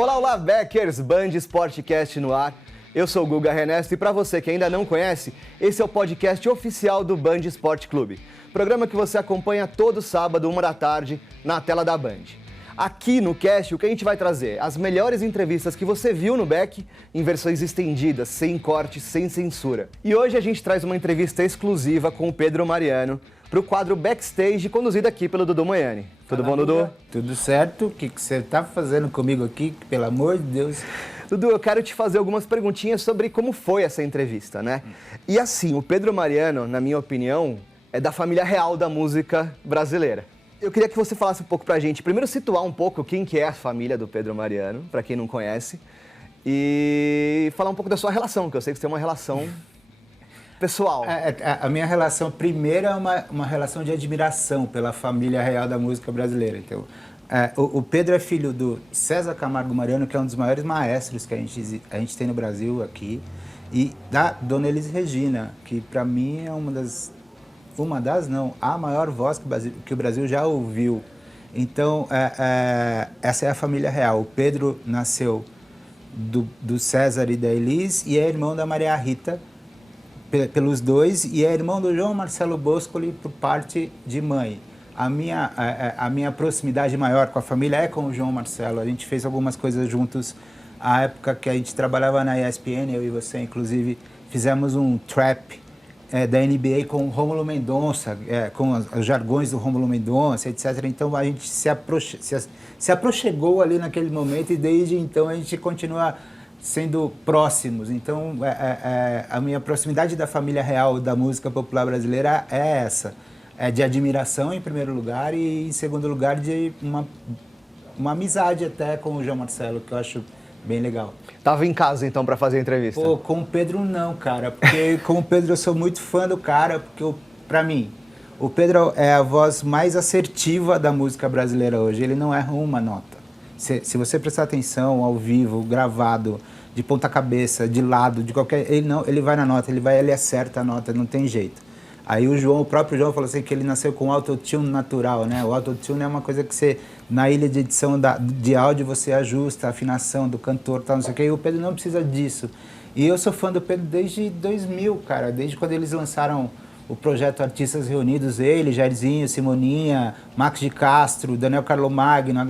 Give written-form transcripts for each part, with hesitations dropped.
Olá, olá, Beckers, Band Sportcast no ar. Eu sou o Guga Ernesto e para você que ainda não conhece, esse é o podcast oficial do Band Esporte Clube. Programa que você acompanha todo sábado, 1 da tarde, na tela da Band. Aqui no cast, o que a gente vai trazer? As melhores entrevistas que você viu no Beck, em versões estendidas, sem corte, sem censura. E hoje a gente traz uma entrevista exclusiva com o Pedro Mariano, para o quadro Backstage, conduzido aqui pelo Dudu Moiani. Tudo bom, Dudu? Tudo certo? O que você está fazendo comigo aqui, pelo amor de Deus? Dudu, eu quero te fazer algumas perguntinhas sobre como foi essa entrevista, né? E assim, o Pedro Mariano, na minha opinião, é da família real da música brasileira. Eu queria que você falasse um pouco pra gente, primeiro situar um pouco quem que é a família do Pedro Mariano, pra quem não conhece, e falar um pouco da sua relação, que eu sei que você tem uma relação pessoal. A minha relação, primeiro, é uma relação de admiração pela família real da música brasileira. Então, o Pedro é filho do César Camargo Mariano, que é um dos maiores maestros que a gente tem no Brasil aqui, e da Dona Elis Regina, que para mim é a maior voz que o Brasil já ouviu. Então, essa é a família real. O Pedro nasceu do César e da Elis e é irmão da Maria Rita, pelos dois, e é irmão do João Marcelo Boscoli por parte de mãe. A minha proximidade maior com a família é com o João Marcelo. A gente fez algumas coisas juntos à época que a gente trabalhava na ESPN, eu e você, inclusive, fizemos um trap da NBA com o Rômulo Mendonça, com os jargões do Rômulo Mendonça, etc. Então a gente se aproximou ali naquele momento e desde então a gente continua sendo próximos. Então, a minha proximidade da família real da música popular brasileira é essa. É de admiração, em primeiro lugar, e, em segundo lugar, de uma amizade até com o João Marcelo, que eu acho bem legal. Tava em casa, então, para fazer a entrevista? Pô, com o Pedro não, cara, porque com o Pedro eu sou muito fã do cara, porque, pra mim, o Pedro é a voz mais assertiva da música brasileira hoje. Ele não erra uma nota. Se você prestar atenção ao vivo, gravado, de ponta cabeça, de lado, de qualquer... Ele vai na nota, ele acerta a nota, não tem jeito. Aí o próprio João falou assim que ele nasceu com autotune natural, né? O autotune é uma coisa que você, na ilha de edição de áudio, você ajusta a afinação do cantor, tal, não sei o quê, e o Pedro não precisa disso. E eu sou fã do Pedro desde 2000, cara, desde quando eles lançaram o projeto Artistas Reunidos, ele, Jairzinho, Simoninha, Max de Castro, Daniel Carlomagno,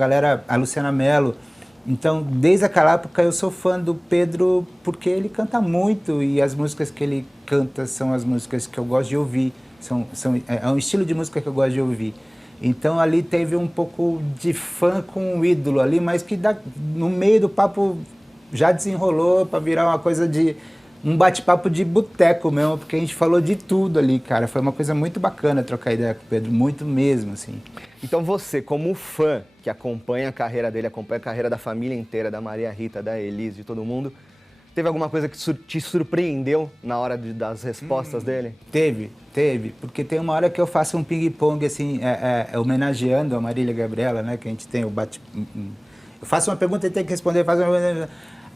a Luciana Mello. Então, desde aquela época eu sou fã do Pedro porque ele canta muito e as músicas que ele canta são as músicas que eu gosto de ouvir. É um estilo de música que eu gosto de ouvir. Então, ali teve um pouco de fã com um ídolo ali, mas que no meio do papo já desenrolou para virar uma coisa de... um bate-papo de boteco mesmo, porque a gente falou de tudo ali, cara. Foi uma coisa muito bacana trocar ideia com o Pedro, muito mesmo, assim. Então você, como fã que acompanha a carreira dele, acompanha a carreira da família inteira, da Maria Rita, da Elis, de todo mundo, teve alguma coisa que te surpreendeu na hora das respostas dele? Teve, porque tem uma hora que eu faço um ping-pong, assim, homenageando a Marília Gabriela, né, que a gente tem o Eu faço uma pergunta e tem que responder,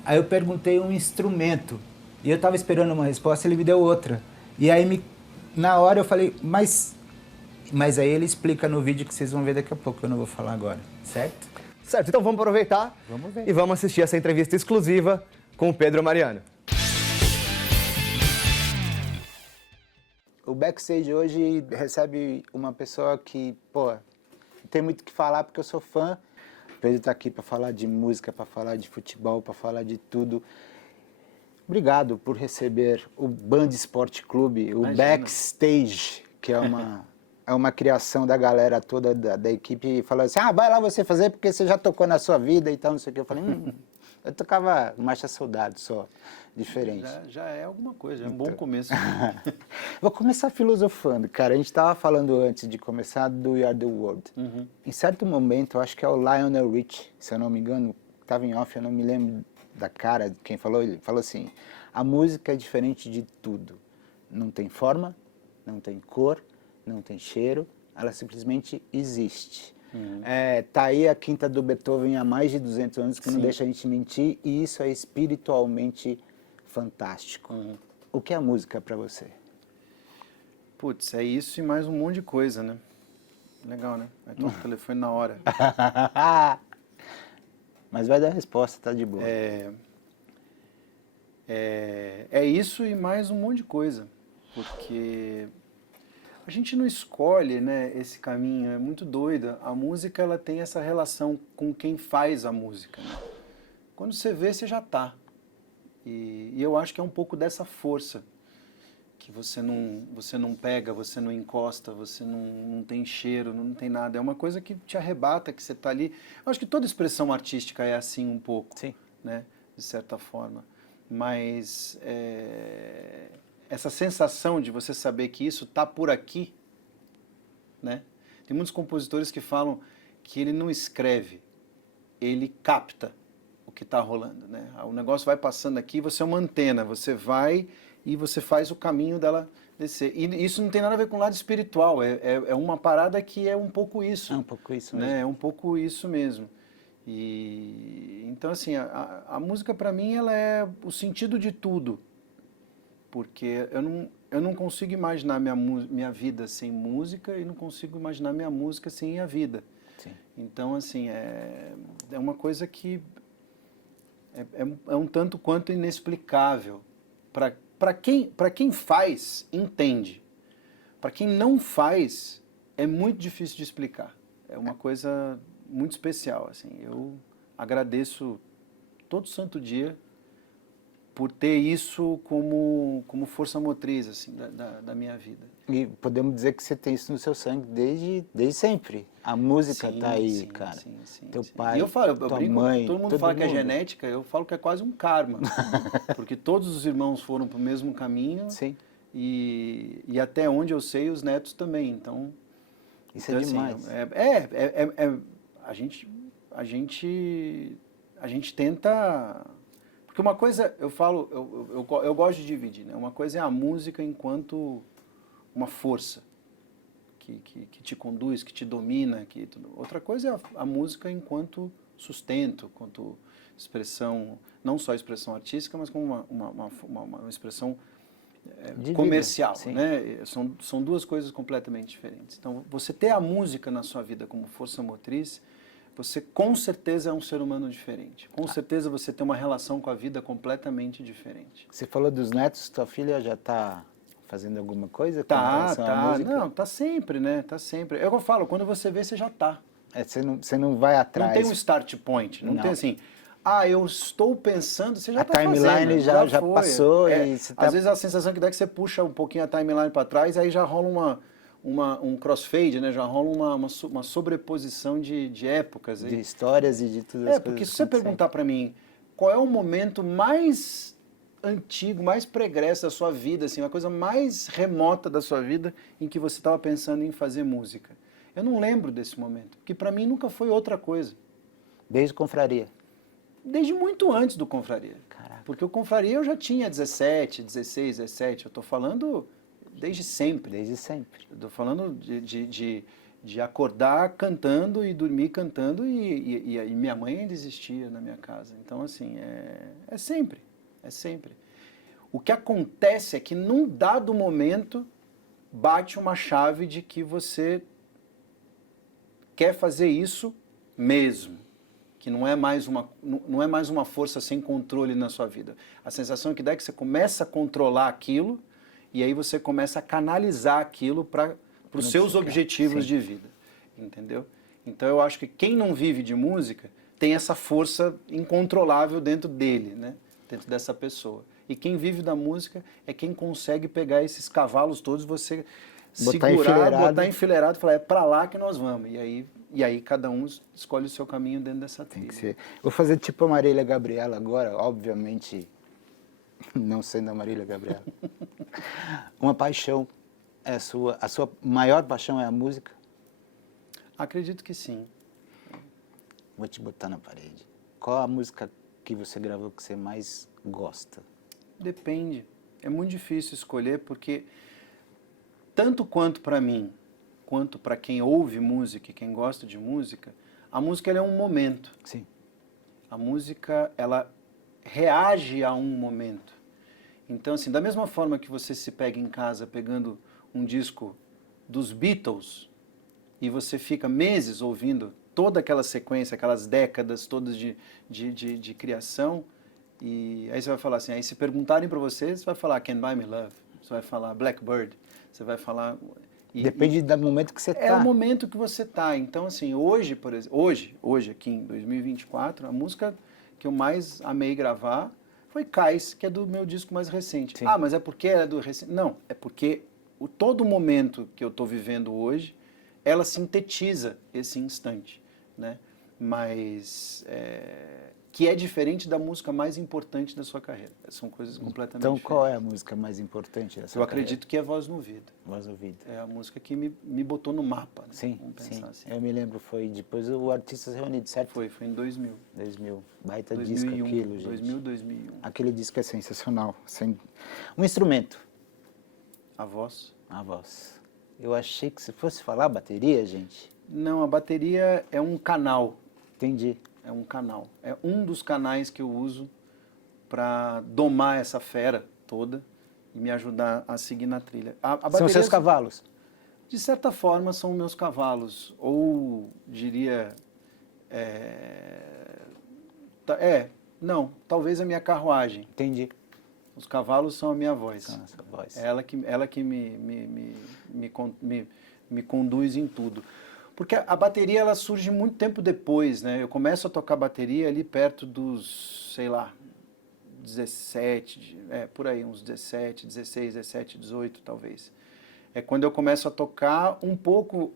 aí eu perguntei um instrumento, e eu estava esperando uma resposta, ele me deu outra. E aí, na hora eu falei, mas aí ele explica no vídeo que vocês vão ver daqui a pouco, eu não vou falar agora, certo? Certo, então vamos aproveitar e vamos assistir essa entrevista exclusiva com o Pedro Mariano. O Backstage hoje recebe uma pessoa que, pô, tem muito o que falar porque eu sou fã. O Pedro está aqui para falar de música, para falar de futebol, para falar de tudo. Obrigado por receber o Band Esporte Clube, o Backstage, que é uma criação da galera toda da equipe, falando assim, vai lá você fazer porque você já tocou na sua vida e tal, não sei o que. Eu falei, eu tocava Marcha Soldado só, diferente. Já é alguma coisa, é um bom começo. Vou começar filosofando, cara. A gente estava falando antes de começar do We Are The World. Em certo momento, eu acho que é o Lionel Richie, se eu não me engano, estava em off, eu não me lembro da cara de quem falou, ele falou assim, a música é diferente de tudo. Não tem forma, não tem cor, não tem cheiro, ela simplesmente existe. Tá aí a quinta do Beethoven há mais de 200 anos, que não deixa a gente mentir, e isso é espiritualmente fantástico. O que é a música para você? Putz, é isso e mais um monte de coisa, né? Legal, né? Aí toca o telefone na hora. Mas vai dar resposta, tá de boa. É isso e mais um monte de coisa, porque a gente não escolhe, né, esse caminho, é muito doida. A música, ela tem essa relação com quem faz a música, né? Quando você vê, você já tá. E eu acho que é um pouco dessa força, que você não pega, você não encosta, você não tem cheiro, não tem nada. É uma coisa que te arrebata, que você tá ali. Eu acho que toda expressão artística é assim um pouco, Sim. né, de certa forma. Mas essa sensação de você saber que isso está por aqui, né? Tem muitos compositores que falam que ele não escreve, ele capta o que está rolando, né? O negócio vai passando aqui, você é uma antena, você vai e você faz o caminho dela descer. E isso não tem nada a ver com o lado espiritual, é uma parada que é um pouco isso. É um pouco isso né? mesmo. É um pouco isso mesmo. E então, assim, a música para mim, ela é o sentido de tudo, porque eu não consigo imaginar minha vida sem música e não consigo imaginar minha música sem a vida. Sim. Então, assim, é uma coisa que é um tanto quanto inexplicável. Para quem faz, entende. Para quem não faz, é muito difícil de explicar. É uma coisa muito especial, assim. Eu agradeço todo santo dia por ter isso como força motriz, assim, da minha vida. E podemos dizer que você tem isso no seu sangue desde sempre. A música Sim, tá aí, sim, cara. sim, Teu sim. pai, E eu falo, eu tua brinco, mãe, todo mundo fala que é mundo. genética, eu falo que é quase um karma. Porque todos os irmãos foram para o mesmo caminho. Sim. E até onde eu sei, os netos também. Então, Isso então, é demais. Assim, a gente tenta. Porque uma coisa, eu falo, eu gosto de dividir, né? Uma coisa é a música enquanto uma força que te conduz, que te domina. Outra coisa é a música enquanto sustento, enquanto expressão, não só expressão artística, mas como uma expressão De comercial, vida, sim. né? São duas coisas completamente diferentes. Então, você ter a música na sua vida como força motriz, você com certeza é um ser humano diferente. Com certeza você tem uma relação com a vida completamente diferente. Você falou dos netos, tua filha já tá fazendo alguma coisa com relação à música? Não, tá sempre, né? Tá sempre. É o que eu falo, quando você vê, você já tá. Você não vai atrás. Não tem um start point, não tem assim, eu estou pensando, você já A está fazendo. timeline já foi. passou e você tá... Às vezes a sensação que dá é que você puxa um pouquinho a timeline para trás, aí já rola um crossfade, né? Já rola uma sobreposição de épocas. De histórias e de tudo. Porque se você perguntar para mim qual é o momento mais antigo, mais pregresso da sua vida, assim, uma coisa mais remota da sua vida em que você estava pensando em fazer música, eu não lembro desse momento, porque para mim nunca foi outra coisa. Desde Confraria. Desde muito antes do Confraria. Caraca. Porque o Confraria eu já tinha 17, 16, 17. Eu estou falando desde sempre. Desde sempre. Eu estou falando de acordar cantando e dormir cantando e minha mãe ainda existia na minha casa. Então, assim, é sempre. É sempre. O que acontece é que num dado momento bate uma chave de que você quer fazer isso mesmo. Que não é mais uma força sem controle na sua vida. A sensação que dá é que você começa a controlar aquilo e aí você começa a canalizar aquilo para os seus objetivos de vida. Entendeu? Então eu acho que quem não vive de música tem essa força incontrolável dentro dele, né? Dentro dessa pessoa. E quem vive da música é quem consegue pegar esses cavalos todos, você botar enfileirado e falar, é para lá que nós vamos. E aí cada um escolhe o seu caminho dentro dessa trilha. Tem que ser. Vou fazer tipo a Marília Gabriela agora, obviamente, não sendo a Marília Gabriela. Uma paixão é a sua maior paixão é a música? Acredito que sim. Vou te botar na parede. Qual a música que você gravou que você mais gosta? Depende. É muito difícil escolher porque tanto quanto para mim, quanto para quem ouve música e quem gosta de música, a música ela é um momento. Sim. A música, ela reage a um momento. Então, assim, da mesma forma que você se pega em casa pegando um disco dos Beatles e você fica meses ouvindo toda aquela sequência, aquelas décadas todas de criação, e aí você vai falar assim, aí se perguntarem para você, você vai falar Can't Buy Me Love, você vai falar Blackbird, você vai falar... Depende do momento que você É tá. o momento que você tá. Então, assim, hoje, por exemplo, hoje aqui em 2024, a música que eu mais amei gravar foi Cais, que é do meu disco mais recente. Sim. Ah, mas é porque é do recente? Não, é porque todo momento que eu estou vivendo hoje, ela sintetiza esse instante, né? Mas que é diferente da música mais importante da sua carreira. São coisas completamente Então, diferentes. qual é a música mais importante dessa Eu acredito que é Voz no Ouvido. Voz no Ouvido. É a música que me botou no mapa, né? Sim, Vamos sim. pensar assim. Eu me lembro, foi depois o Artistas Reunidos, certo? Foi em 2000. 2000. Baita 2001, disco aquilo, gente. 2001. Aquele disco é sensacional. Um instrumento. A voz? A voz. Eu achei que se fosse falar bateria, gente. Não, a bateria é um canal. Entendi. É um canal. É um dos canais que eu uso para domar essa fera toda e me ajudar a seguir na trilha. A São bateria, seus cavalos. de certa forma, são meus cavalos. Ou, diria... não, talvez a minha carruagem. Entendi. Os cavalos são a minha voz. Nossa, voz. É ela que me conduz em tudo. Porque a bateria ela surge muito tempo depois, né? Eu começo a tocar bateria ali perto dos, sei lá, 17, por aí, uns 17, 16, 17, 18 talvez. É quando eu começo a tocar um pouco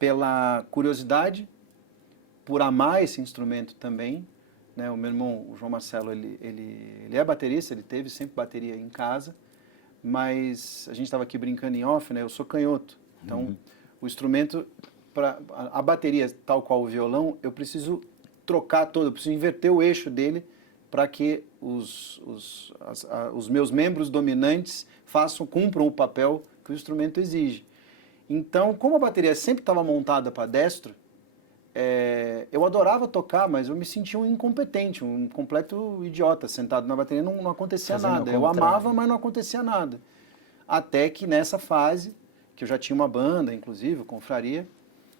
pela curiosidade, por amar esse instrumento também, né? O meu irmão, o João Marcelo, ele é baterista, ele teve sempre bateria em casa, mas a gente estava aqui brincando em off, né? Eu sou canhoto, então o instrumento, a bateria, tal qual o violão, eu preciso trocar todo, eu preciso inverter o eixo dele para que os meus membros dominantes cumpram o papel que o instrumento exige. Então, como a bateria sempre estava montada para destro, eu adorava tocar, mas eu me sentia um incompetente, um completo idiota sentado na bateria, não acontecia Fazendo nada. ao Eu contrário. amava, mas não acontecia nada. Até que nessa fase, que eu já tinha uma banda, inclusive, Confraria,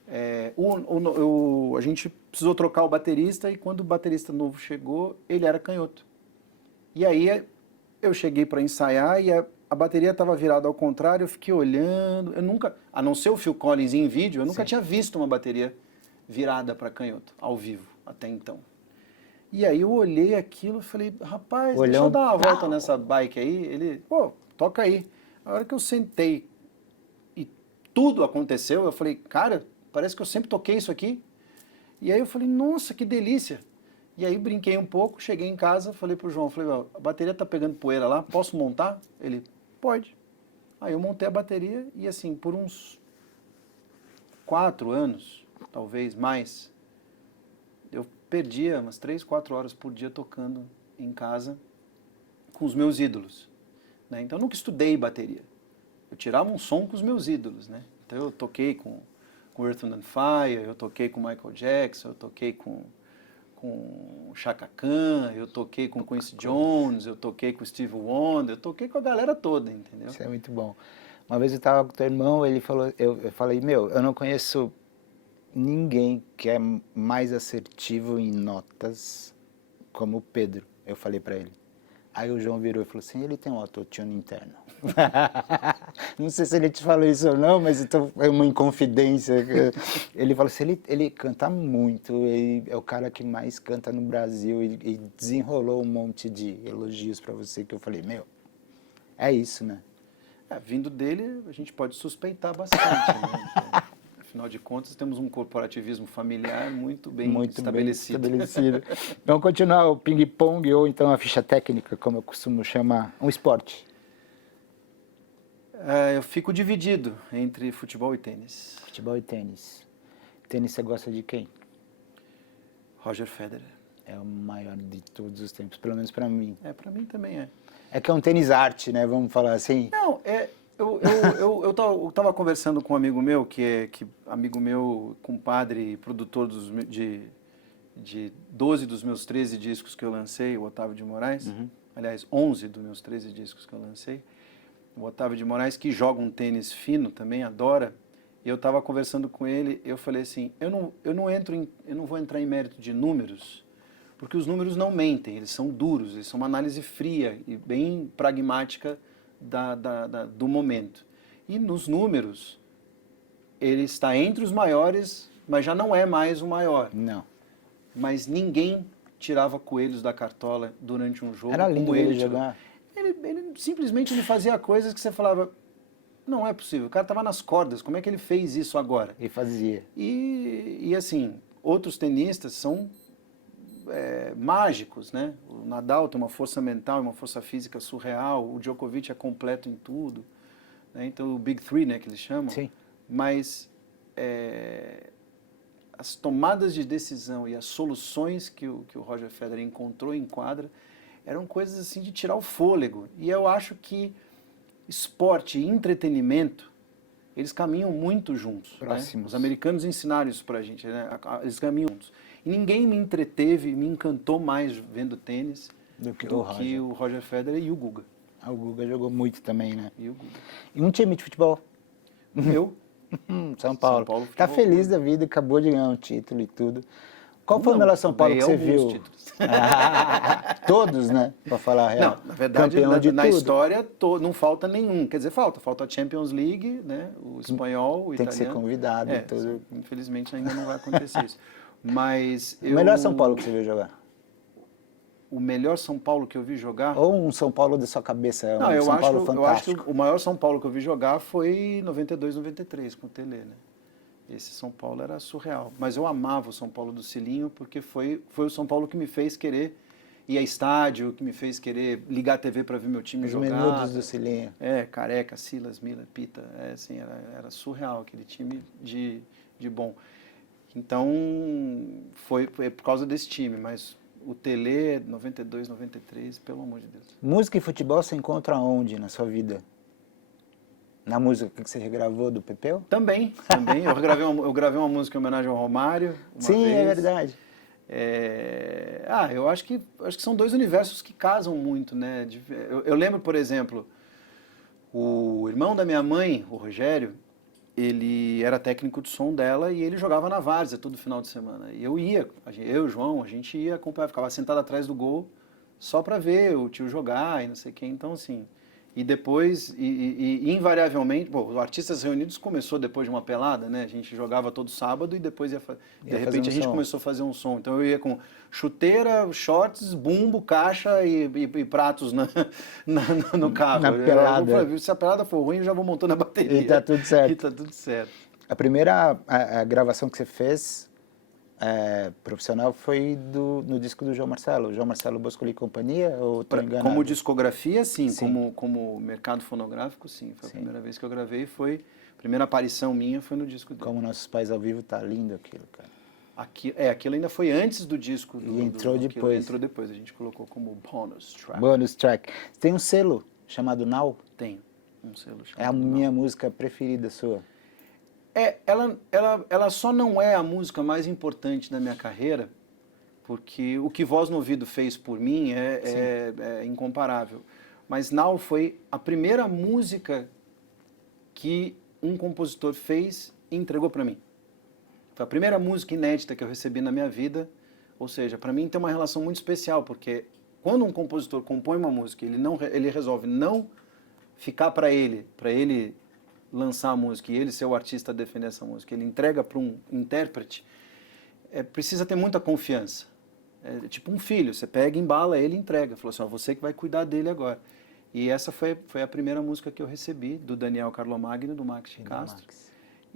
a gente precisou trocar o baterista e quando o baterista novo chegou, ele era canhoto. E aí eu cheguei para ensaiar e a bateria estava virada ao contrário, eu fiquei olhando, eu nunca, a não ser o Phil Collins em vídeo, eu nunca tinha visto uma bateria virada para canhoto, ao vivo, até então. E aí eu olhei aquilo e falei, rapaz, deixa eu dar uma volta nessa bike aí. Ele, pô, toca aí. A hora que eu sentei e tudo aconteceu, eu falei, cara, parece que eu sempre toquei isso aqui. E aí eu falei, nossa, que delícia. E aí brinquei um pouco, cheguei em casa, falei pro João, falei, a bateria tá pegando poeira lá, posso montar? Ele, pode. Aí eu montei a bateria e assim, por uns 4 anos, talvez mais, eu perdia umas 3, 4 horas por dia tocando em casa com os meus ídolos, né? Então eu nunca estudei bateria, eu tirava um som com os meus ídolos, né? Então eu toquei com Earth, Wind and Fire, eu toquei com Michael Jackson, eu toquei com Chaka Khan, eu toquei com Quincy Jones, eu toquei com Stevie Wonder, eu toquei com a galera toda, entendeu? Isso é muito bom. Uma vez eu estava com o teu irmão, ele falou, eu falei, eu não conheço ninguém que é mais assertivo em notas como o Pedro, eu falei para ele. Aí o João virou e falou assim, ele tem um autotune interno. Não sei se ele te falou isso ou não, mas então é uma inconfidência. Ele falou assim, ele canta muito, ele é o cara que mais canta no Brasil e desenrolou um monte de elogios para você que eu falei, é isso, né? Vindo dele, a gente pode suspeitar bastante, né? Afinal de contas, temos um corporativismo familiar muito bem estabelecido. Bem estabelecido. Vamos continuar o ping-pong ou então a ficha técnica, como eu costumo chamar, um esporte. Eu fico dividido entre futebol e tênis. Futebol e tênis. Tênis você gosta de quem? Roger Federer. É o maior de todos os tempos, pelo menos para mim. Para mim também é. É que é um tênis arte, né? Vamos falar assim. Não, eu tava conversando com um amigo meu, amigo meu, compadre e produtor de 12 dos meus 13 discos que eu lancei, o Otávio de Moraes. Aliás, 11 dos meus 13 discos que eu lancei. O Otávio de Moraes, que joga um tênis fino também, adora. E eu estava conversando com ele, eu falei assim, eu não vou entrar em mérito de números, porque os números não mentem, eles são duros, eles são uma análise fria e bem pragmática do momento. E nos números, ele está entre os maiores, mas já não é mais o maior. Não. Mas ninguém tirava coelhos da cartola durante um jogo. Era lindo como ele tirou. jogar. Ele simplesmente fazia coisas que você falava, não é possível, o cara estava nas cordas, como é que ele fez isso agora? E fazia. E assim, outros tenistas são mágicos, né? O Nadal tem uma força mental e uma força física surreal, o Djokovic é completo em tudo, né? Então o Big Three, né, que eles chamam. Sim. Mas as tomadas de decisão e as soluções que o Roger Federer encontrou em quadra eram coisas assim de tirar o fôlego. E eu acho que esporte e entretenimento, eles caminham muito juntos. Né? Os americanos ensinaram isso pra gente, né? Eles caminham juntos. E ninguém me entreteve, me encantou mais vendo tênis do que o Roger Federer e o Guga. O Guga jogou muito também, né? E o Guga. E um time de futebol? Eu? São Paulo. Tá Futebol feliz Clube. da vida, acabou de ganhar um título e tudo. Qual foi o melhor São Paulo que você viu? Títulos. Todos, né? Pra falar a real. Não, na verdade, Campeão na tudo. história não falta nenhum. Quer dizer, falta a Champions League, né? O espanhol, o Tem italiano. que ser convidado e tudo. Infelizmente ainda não vai acontecer isso. Mas O melhor São Paulo que você viu jogar? O melhor São Paulo que eu vi jogar? Ou um São Paulo da sua cabeça, Não, um São Paulo eu acho fantástico. que o maior São Paulo que eu vi jogar foi 92, 93, com o Tele, né? Esse São Paulo era surreal. Mas eu amava o São Paulo do Cilinho, porque foi o São Paulo que me fez querer ir a estádio, que me fez querer ligar a TV para ver meu time Os jogar. menudos do Cilinho. Careca, Silas, Miller, Pita. Assim, era surreal aquele time de bom. Então, foi por causa desse time, mas o Tele, 92, 93, pelo amor de Deus. Música e futebol você encontra onde na sua vida? Na música que você regravou do Pepeu? Também. Eu gravei uma música em homenagem ao Romário uma Sim, vez. é verdade. Eu acho que são dois universos que casam muito, né? Eu lembro, por exemplo, o irmão da minha mãe, o Rogério, ele era técnico de som dela e ele jogava na várzea todo final de semana. E eu e o João, a gente ia acompanhar, ficava sentado atrás do gol só para ver o tio jogar e não sei o quê. Então, assim... E depois, invariavelmente, o Artistas Reunidos começou depois de uma pelada, né? A gente jogava todo sábado e depois, de repente, a gente começou a fazer um som. Então eu ia com chuteira, shorts, bumbo, caixa e pratos no carro. Na pelada. Se a pelada for ruim, eu já vou montando a bateria. E tá tudo certo. E tá tudo certo. A primeira a gravação que você fez profissional foi no disco do João Marcelo. João Marcelo Boscoli e Companhia, ou tô enganado? Como discografia, sim. Sim. Como mercado fonográfico, sim. Foi Sim. a primeira vez que eu gravei, a primeira aparição minha foi no disco dele. Como Nossos Pais ao Vivo, tá lindo aquilo, cara. Aquilo ainda foi antes do disco. E entrou depois. Entrou depois, a gente colocou como bonus track. Bonus track. Tem um selo chamado Now? Tem um selo chamado É a minha música preferida sua. Ela só não é a música mais importante da minha carreira, porque o que Voz no Ouvido fez por mim é incomparável. Mas Now foi a primeira música que um compositor fez e entregou para mim. Foi a primeira música inédita que eu recebi na minha vida, ou seja, para mim tem uma relação muito especial, porque quando um compositor compõe uma música, ele resolve não ficar para ele lançar a música e ele ser o artista a defender essa música, ele entrega para um intérprete, precisa ter muita confiança. É tipo um filho, você pega, embala ele e entrega. Falou assim, você que vai cuidar dele agora. E essa foi a primeira música que eu recebi, do Daniel Carlomagno, do Max de Castro.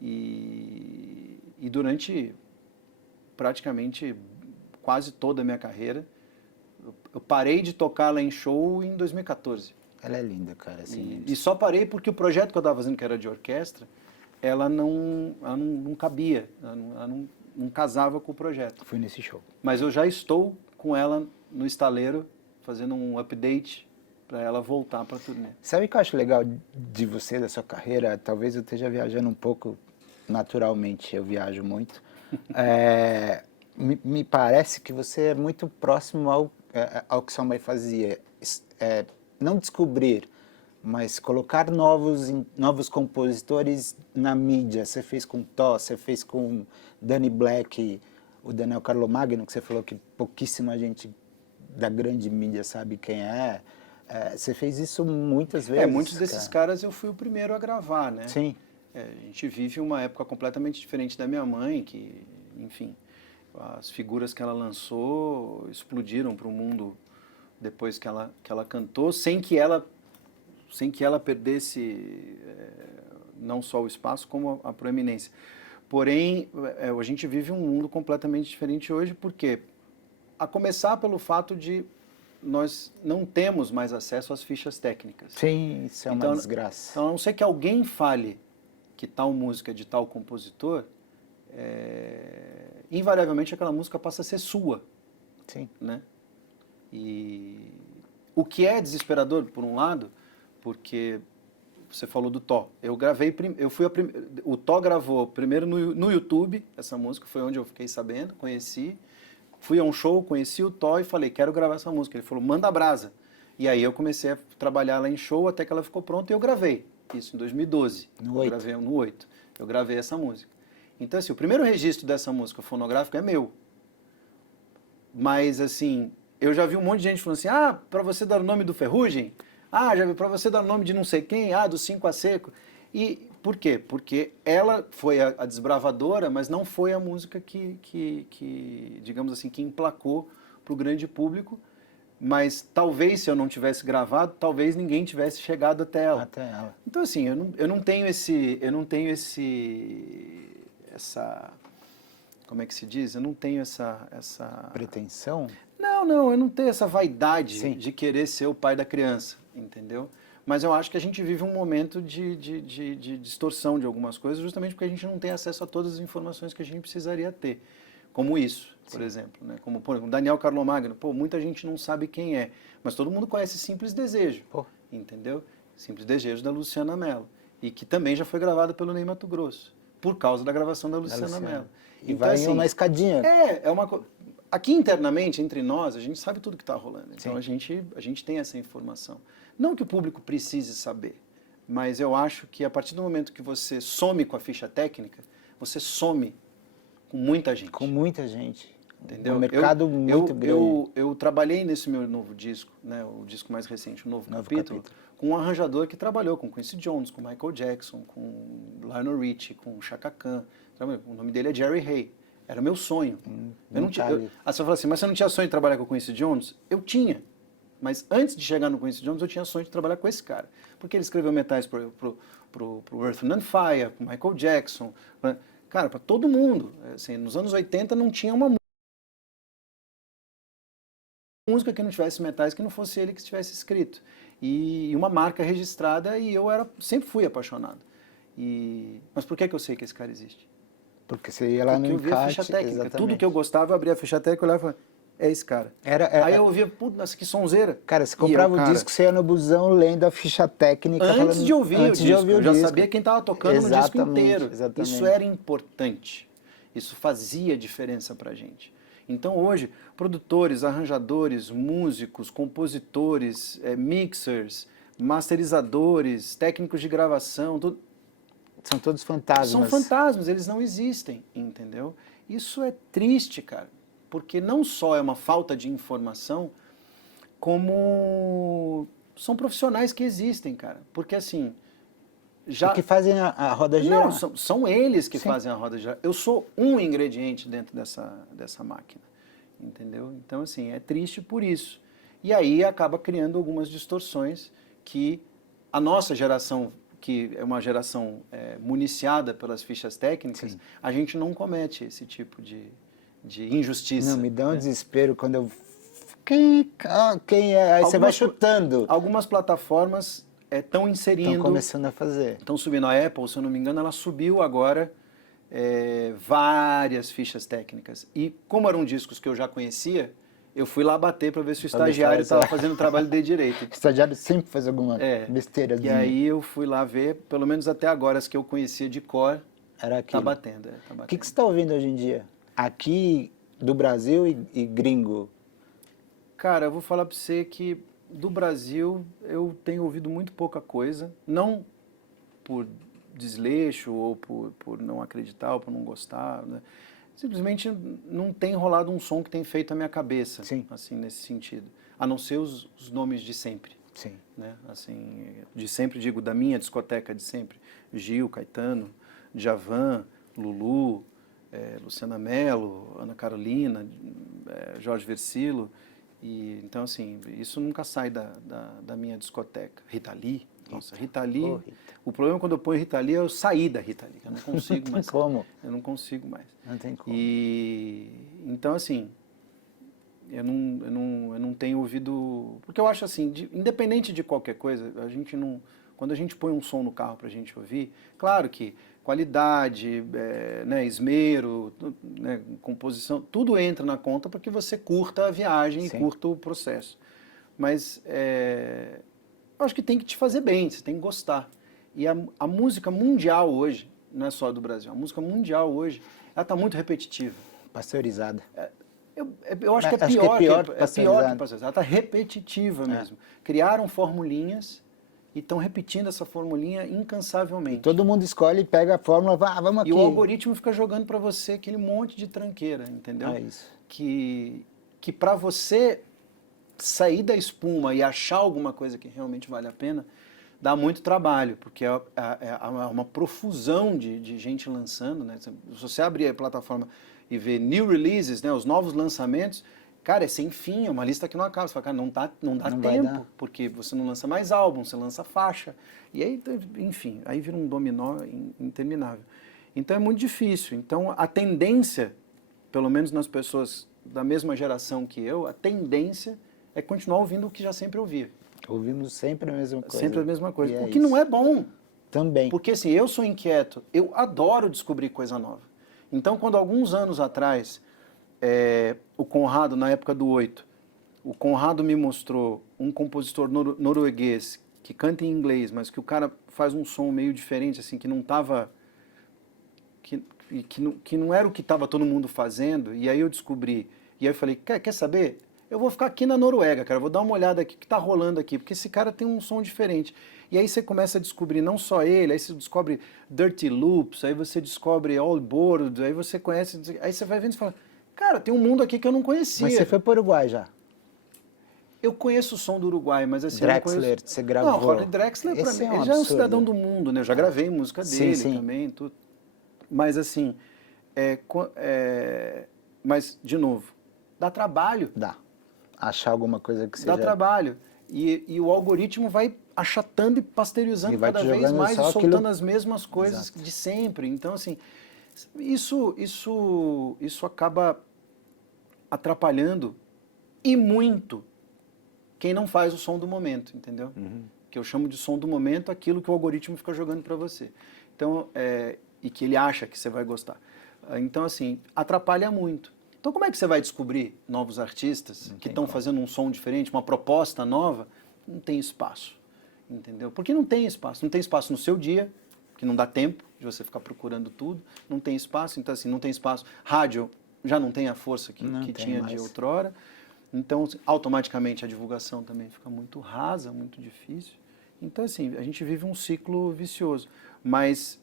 E durante praticamente quase toda a minha carreira, eu parei de tocá-la em show em 2014. Ela é linda, cara. Assim, E só parei porque o projeto que eu estava fazendo, que era de orquestra, ela não cabia, ela não casava com o projeto. Fui nesse show. Mas eu já estou com ela no estaleiro, fazendo um update para ela voltar para a turnê. Sabe o que eu acho legal de você, da sua carreira? Talvez eu esteja viajando um pouco naturalmente, eu viajo muito. Me parece que você é muito próximo ao que sua mãe fazia. Não descobrir, Mas colocar novos compositores na mídia, você fez com Tó, você fez com Danny Black, o Daniel Carlomagno, que você falou que pouquíssima gente da grande mídia sabe quem é. Você fez isso muitas vezes. Muitos desses caras eu fui o primeiro a gravar, né? Sim. A gente vive uma época completamente diferente da minha mãe, que, enfim, as figuras que ela lançou explodiram para o mundo depois que ela cantou, sem que ela perdesse não só o espaço, como a proeminência. Porém, a gente vive um mundo completamente diferente hoje, porque, a começar pelo fato de nós não temos mais acesso às fichas técnicas. Sim, isso é uma desgraça. Então, a não ser que alguém fale que tal música é de tal compositor, invariavelmente aquela música passa a ser sua. Sim. Né? E o que é desesperador, por um lado, porque você falou do Tó. O Tó gravou primeiro no YouTube, essa música, foi onde eu fiquei sabendo, conheci. Fui a um show, conheci o Tó e falei, quero gravar essa música. Ele falou, manda brasa. E aí eu comecei a trabalhar lá em show até que ela ficou pronta e eu gravei. Isso em 2012. No 8. Gravei no 8. Eu gravei essa música. Então, assim, o primeiro registro dessa música fonográfica é meu. Mas, assim, eu já vi um monte de gente falando assim, pra você dar o nome do Ferrugem? Já vi pra você dar o nome de não sei quem, do Cinco a Seco. E por quê? Porque ela foi a desbravadora, mas não foi a música que digamos assim, que emplacou pro grande público. Mas talvez, se eu não tivesse gravado, talvez ninguém tivesse chegado até ela. Então, assim, eu não tenho essa, como é que se diz? Eu não tenho essa... Pretensão? Não, eu não tenho essa vaidade Sim. de querer ser o pai da criança, entendeu? Mas eu acho que a gente vive um momento de distorção de algumas coisas, justamente porque a gente não tem acesso a todas as informações que a gente precisaria ter. Como isso, por exemplo. Né? Como, por exemplo, Daniel Carlomagno. Muita gente não sabe quem é, mas todo mundo conhece Simples Desejo, entendeu? Simples Desejo da Luciana Mello. E que também já foi gravada pelo Ney Matogrosso, por causa da gravação da Luciana Mello. E então, vai assim, uma escadinha. É uma coisa... Aqui internamente, entre nós, a gente sabe tudo que está rolando. Então a gente tem essa informação. Não que o público precise saber, mas eu acho que a partir do momento que você some com a ficha técnica, você some com muita gente. Com muita gente. Entendeu? Um mercado muito grande. Eu trabalhei nesse meu novo disco, né, o disco mais recente, o Novo Capítulo, com um arranjador que trabalhou com Quincy Jones, com Michael Jackson, com Lionel Richie, com Chaka Khan. O nome dele é Jerry Hay. Era meu sonho. Eu não tinha, você fala assim, mas você não tinha sonho de trabalhar com o Quincy Jones? Eu tinha. Mas antes de chegar no Quincy Jones, eu tinha sonho de trabalhar com esse cara. Porque ele escreveu metais pro Earth, Wind & Fire, pro Michael Jackson. Cara, para todo mundo. Assim, nos anos 80 não tinha uma música que não tivesse metais, que não fosse ele que tivesse escrito. E uma marca registrada, e eu sempre fui apaixonado. Mas por que eu sei que esse cara existe? Porque você ia lá no encarte, eu via a ficha técnica. Exatamente. Tudo que eu gostava, eu abria a ficha técnica e olhava e falava, é esse cara. Aí eu ouvia, nossa, que sonzeira. Cara, você comprava o disco, você ia no busão lendo a ficha técnica. Antes de ouvir o disco, eu já sabia quem estava tocando no disco inteiro. Exatamente. Isso era importante. Isso fazia diferença pra gente. Então hoje, produtores, arranjadores, músicos, compositores, mixers, masterizadores, técnicos de gravação, tudo... São todos fantasmas. São fantasmas, eles não existem, entendeu? Isso é triste, cara, porque não só é uma falta de informação, como são profissionais que existem, cara. Porque assim... que fazem a roda girar. Não, são eles que fazem a roda girar. Eu sou um ingrediente dentro dessa máquina, entendeu? Então, assim, é triste por isso. E aí acaba criando algumas distorções que a nossa geração, que é uma geração municiada pelas fichas técnicas, a gente não comete esse tipo de injustiça. Não, me dá um desespero quando eu... Quem é? Aí você vai chutando. Algumas plataformas estão inserindo... Estão começando a fazer. Estão subindo. A Apple, se eu não me engano, ela subiu agora várias fichas técnicas. E como eram discos que eu já conhecia, eu fui lá bater para ver se o estagiário estava fazendo o trabalho de direito. O estagiário sempre faz alguma besteira. E aí eu fui lá ver, pelo menos até agora, as que eu conhecia de cor, tá batendo. O que você está ouvindo hoje em dia? Aqui do Brasil e gringo? Cara, eu vou falar para você que do Brasil, eu tenho ouvido muito pouca coisa, não por desleixo ou por não acreditar ou por não gostar, né? Simplesmente não tem rolado um som que tem feito a minha cabeça, Sim. assim, nesse sentido. A não ser os nomes de sempre, Sim. né? Assim, de sempre, digo, da minha discoteca de sempre. Gil, Caetano, Djavan, Lulu, Luciana Mello, Ana Carolina, Jorge Versilo. E, então, assim, isso nunca sai da minha discoteca. Rita Lee. Nossa, Rita Lee. Oh, Rita. O problema quando eu ponho Rita Lee é eu sair da Rita Lee. Eu não consigo mais. Como? Eu não consigo mais. Não tem como. E, então, assim, eu não tenho ouvido... Porque eu acho assim, independente de qualquer coisa, a gente não... Quando a gente põe um som no carro pra gente ouvir, claro que qualidade, né, esmero, né, composição, tudo entra na conta para que você curta a viagem. Sim. E curta o processo. Mas eu acho que tem que te fazer bem, você tem que gostar. E a música mundial hoje, não é só do Brasil, a música mundial hoje, ela está muito repetitiva. Pasteurizada. Eu acho que é pior que pasteurizada. Ela está repetitiva mesmo. Criaram formulinhas e estão repetindo essa formulinha incansavelmente. E todo mundo escolhe, pega a fórmula, vamos aqui. E o algoritmo fica jogando para você aquele monte de tranqueira, entendeu? É isso. Que para você sair da espuma e achar alguma coisa que realmente vale a pena, dá muito trabalho, porque é uma profusão de gente lançando, né? Se você abrir a plataforma e ver new releases, né, os novos lançamentos, cara, é sem fim, é uma lista que não acaba. Você fala, cara, não dá tempo, porque você não lança mais álbum, você lança faixa. E aí, enfim, aí vira um dominó interminável. Então é muito difícil. Então a tendência, pelo menos nas pessoas da mesma geração que eu, a tendência é continuar ouvindo o que já sempre ouvia. Ouvimos sempre a mesma coisa. Sempre a mesma coisa. O que não é bom. Também. Porque assim, eu sou inquieto, eu adoro descobrir coisa nova. Então, quando alguns anos atrás, o Conrado, na época do 8, o Conrado me mostrou um compositor norueguês que canta em inglês, mas que o cara faz um som meio diferente, assim, que não estava... Que não era o que estava todo mundo fazendo, e aí eu descobri. E aí eu falei, quer saber? Eu vou ficar aqui na Noruega, cara, vou dar uma olhada aqui, o que está rolando aqui, porque esse cara tem um som diferente. E aí você começa a descobrir não só ele, aí você descobre Dirty Loops, aí você descobre All Board, aí você conhece, aí você vai vendo e fala, cara, tem um mundo aqui que eu não conhecia. Mas você foi para o Uruguai já? Eu conheço o som do Uruguai, mas assim... Drexler, você gravou? Não, Rory Drexler, pra mim, ele já é um cidadão do mundo, né? Eu já gravei música dele também, tudo. Mas assim, mas, de novo, dá trabalho. Dá. Achar alguma coisa que seja... Dá trabalho. E o algoritmo vai achatando e pasteurizando cada vez mais e soltando as mesmas coisas de sempre. Então, assim, isso acaba atrapalhando e muito quem não faz o som do momento, entendeu? Uhum. Que eu chamo de som do momento aquilo que o algoritmo fica jogando para você. Então, e que ele acha que você vai gostar. Então, assim, atrapalha muito. Então, como é que você vai descobrir novos artistas que estão fazendo um som diferente, uma proposta nova? Não tem espaço, entendeu? Porque não tem espaço. Não tem espaço no seu dia, que não dá tempo de você ficar procurando tudo. Não tem espaço, então assim, não tem espaço. Rádio já não tem a força que tinha mais de outrora. Então, automaticamente, a divulgação também fica muito rasa, muito difícil. Então, assim, a gente vive um ciclo vicioso. Mas...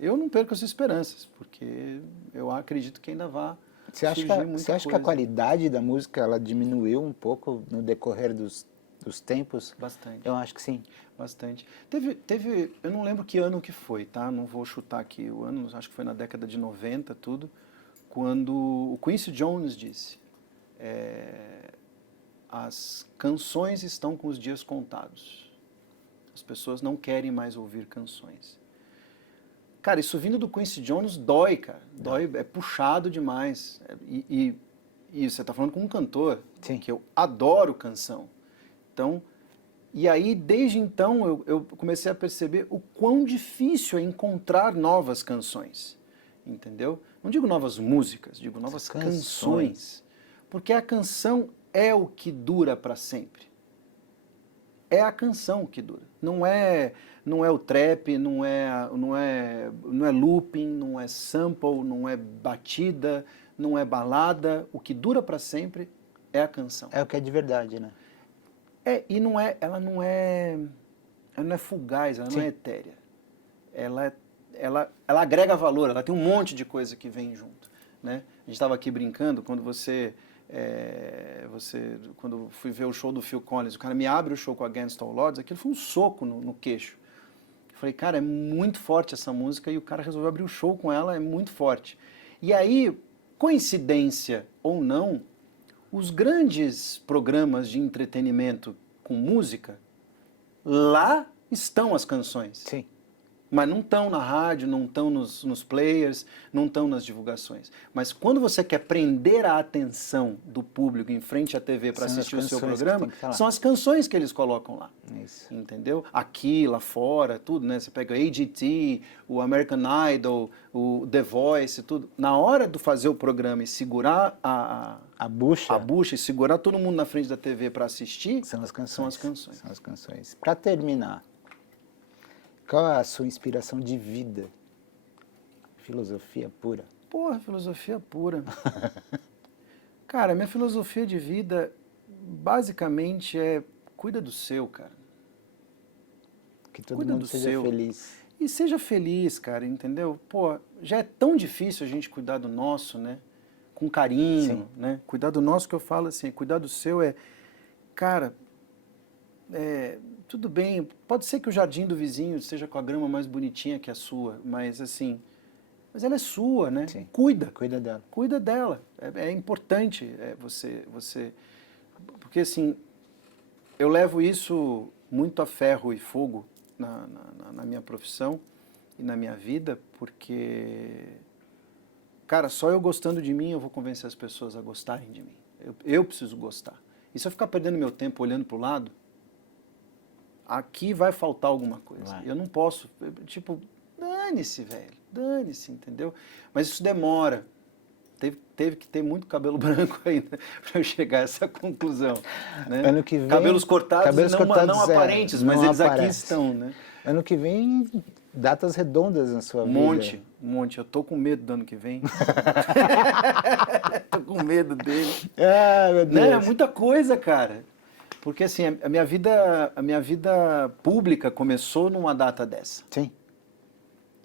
eu não perco as esperanças, porque eu acredito que ainda vai surgir muita coisa. Você acha que a qualidade da música ela diminuiu um pouco no decorrer dos tempos? Bastante. Eu acho que sim. Bastante. Teve, eu não lembro que ano que foi, tá? Não vou chutar aqui o ano, acho que foi na década de 90, tudo, quando o Quincy Jones disse, as canções estão com os dias contados. As pessoas não querem mais ouvir canções. Cara, isso vindo do Quincy Jones dói, cara. Dói, é puxado demais. E você está falando com um cantor, que eu adoro canção. Então, e aí, desde então, eu comecei a perceber o quão difícil é encontrar novas canções. Entendeu? Não digo novas músicas, digo novas canções. Porque a canção é o que dura para sempre. É a canção que dura. Não é o trap, não é looping, não é sample, não é batida, não é balada. O que dura para sempre é a canção. É o que é de verdade, né? E ela não é fugaz, ela não é etérea. Ela agrega valor, ela tem um monte de coisa que vem junto, né? A gente estava aqui brincando, quando quando eu fui ver o show do Phil Collins, o cara me abre o show com Against All Odds, aquilo foi um soco no queixo. Eu falei, cara, é muito forte essa música, e o cara resolveu abrir o show com ela, é muito forte. E aí, coincidência ou não, os grandes programas de entretenimento com música, lá estão as canções. Sim. Mas não estão na rádio, não estão nos players, não estão nas divulgações. Mas quando você quer prender a atenção do público em frente à TV para assistir o seu programa, são as canções que eles colocam lá. Isso. Entendeu? Aqui, lá fora, tudo, né? Você pega AGT, o American Idol, o The Voice, tudo. Na hora de fazer o programa e segurar a bucha e segurar todo mundo na frente da TV para assistir, são as canções. São as canções. Para terminar, qual é a sua inspiração de vida? Filosofia pura. Porra, filosofia pura. Cara, minha filosofia de vida basicamente é cuida do seu, cara. Que todo mundo seja feliz. E seja feliz, cara, entendeu? Pô, já é tão difícil a gente cuidar do nosso, né? Com carinho, né? Cuidar do nosso, que eu falo assim, cuidar do seu cara, tudo bem, pode ser que o jardim do vizinho esteja com a grama mais bonitinha que a sua, mas assim, mas ela é sua, né? Sim. Cuida dela. Cuida dela. É importante você... Porque assim, eu levo isso muito a ferro e fogo na minha profissão e na minha vida, porque, cara, só eu gostando de mim eu vou convencer as pessoas a gostarem de mim. Eu preciso gostar. E se eu ficar perdendo meu tempo olhando para o lado, aqui vai faltar alguma coisa. Vai. Eu não posso, tipo, dane-se, velho, dane-se, entendeu? Mas isso demora. Teve que ter muito cabelo branco ainda para eu chegar a essa conclusão. Né? Ano que vem, cabelos cortados não aparentes, mas eles aqui estão. Né? Ano que vem, datas redondas na sua vida. Um monte. Eu tô com medo do ano que vem. Tô com medo dele. Ah, meu Deus. É muita coisa, cara. Porque assim, a minha vida pública começou numa data dessa. Sim.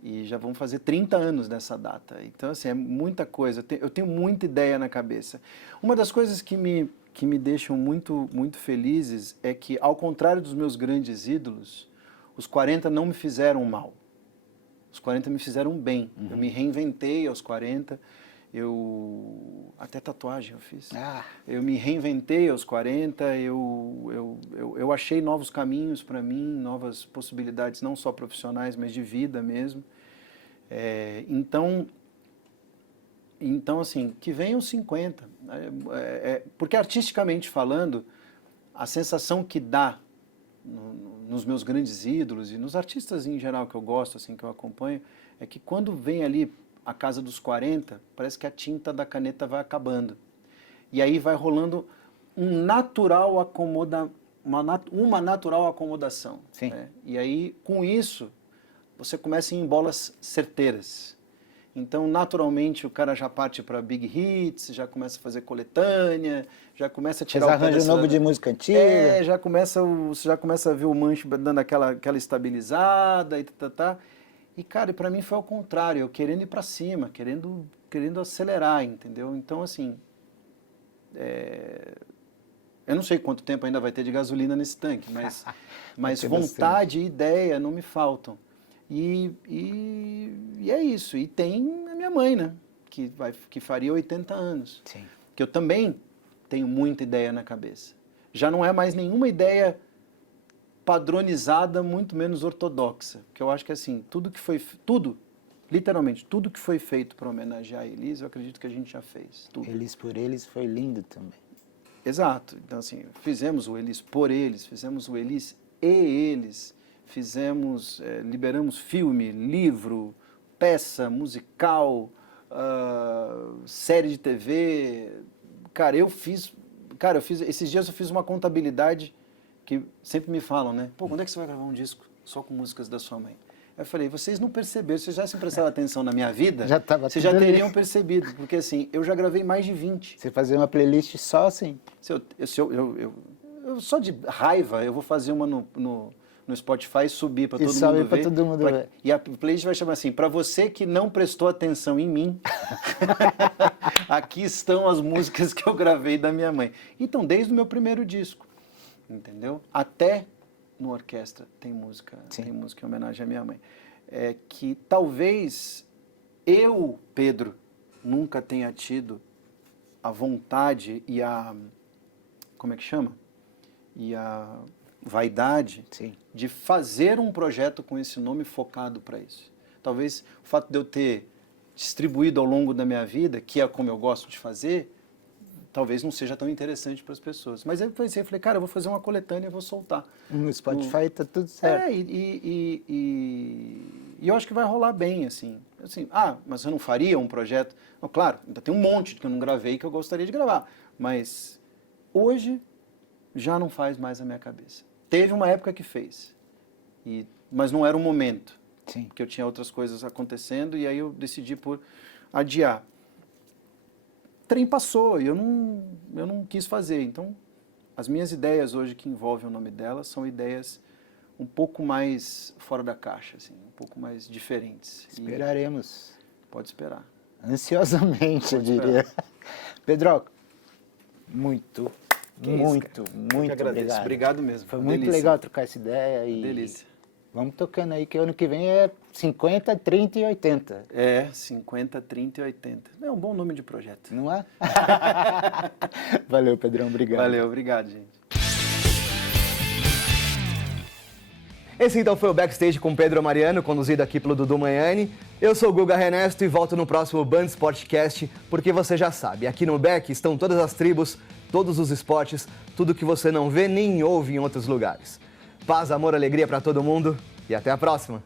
E já vão fazer 30 anos dessa data. Então, assim, é muita coisa. Eu tenho muita ideia na cabeça. Uma das coisas que me deixam muito, muito felizes é que, ao contrário dos meus grandes ídolos, os 40 não me fizeram mal. Os 40 me fizeram bem. Eu me reinventei aos 40. Até tatuagem eu fiz. Eu me reinventei aos 40, eu achei novos caminhos para mim, novas possibilidades, não só profissionais, mas de vida mesmo. Então, assim, que venham os 50. Porque artisticamente falando, a sensação que dá nos meus grandes ídolos e nos artistas em geral que eu gosto, assim, que eu acompanho, é que quando vem ali a casa dos 40, parece que a tinta da caneta vai acabando. E aí vai rolando uma natural acomodação. Sim. Né? E aí, com isso, você começa a ir em bolas certeiras. Então, naturalmente, o cara já parte para big hits, já começa a fazer coletânea, já começa a tirar o arranjo novo de música antiga. Você já começa a ver o manche dando aquela estabilizada e E, cara, para mim foi ao contrário, eu querendo ir para cima, querendo acelerar, entendeu? Então, assim, eu não sei quanto tempo ainda vai ter de gasolina nesse tanque, mas vontade e ideia não me faltam. E é isso. E tem a minha mãe, né? Que faria 80 anos. Sim. Que eu também tenho muita ideia na cabeça. Já não é mais nenhuma ideia padronizada, muito menos ortodoxa. Porque eu acho que, assim, literalmente, tudo que foi feito para homenagear a Elis, eu acredito que a gente já fez. Tudo. Elis por Eles foi lindo também. Exato. Então, assim, fizemos o Elis por eles, fizemos o Elis e eles, liberamos filme, livro, peça, musical, série de TV. Cara, esses dias eu fiz uma contabilidade que sempre me falam, né? Pô, quando é que você vai gravar um disco só com músicas da sua mãe? Aí eu falei, vocês não perceberam, vocês já se prestaram atenção na minha vida, Já tava vocês já tudo ali. teriam percebido, porque assim, eu já gravei mais de 20. Você fazer uma playlist só assim. Eu só de raiva, eu vou fazer uma no Spotify e subir para E todo sobe mundo pra ver. todo mundo ver. E a playlist vai chamar assim, para você que não prestou atenção em mim, aqui estão as músicas que eu gravei da minha mãe. Então, desde o meu primeiro disco, entendeu? Até no orquestra tem música em homenagem à minha mãe. É que talvez eu, Pedro, nunca tenha tido a vontade e a... como é que chama? E a vaidade Sim. de fazer um projeto com esse nome focado para isso. Talvez o fato de eu ter distribuído ao longo da minha vida, que é como eu gosto de fazer, talvez não seja tão interessante para as pessoas. Mas eu pensei, falei, cara, eu vou fazer uma coletânea e vou soltar. No Spotify tá tudo certo. E eu acho que vai rolar bem, assim. Mas eu não faria um projeto? Não, claro, ainda tem um monte que eu não gravei que eu gostaria de gravar. Mas hoje já não faz mais a minha cabeça. Teve uma época que fez, mas não era o momento. Sim. Porque eu tinha outras coisas acontecendo e aí eu decidi por adiar. O trem passou e eu não quis fazer. Então, as minhas ideias hoje que envolvem o nome dela são ideias um pouco mais fora da caixa, assim, um pouco mais diferentes. Esperaremos. Pode esperar. Ansiosamente, eu diria. Pedro, muito obrigado. Obrigado mesmo. Foi Uma muito delícia. legal trocar essa ideia. E Delícia. vamos tocando aí, que ano que vem é 50, 30 e 80. 50, 30 e 80. É um bom nome de projeto. Não é? Valeu, Pedrão. Obrigado. Valeu, obrigado, gente. Esse então foi o Backstage com Pedro Mariano, conduzido aqui pelo Dudu Manhani. Eu sou o Guga Renesto e volto no próximo Band Sportcast, porque você já sabe, aqui no Back estão todas as tribos, todos os esportes, tudo que você não vê nem ouve em outros lugares. Paz, amor, alegria para todo mundo e até a próxima!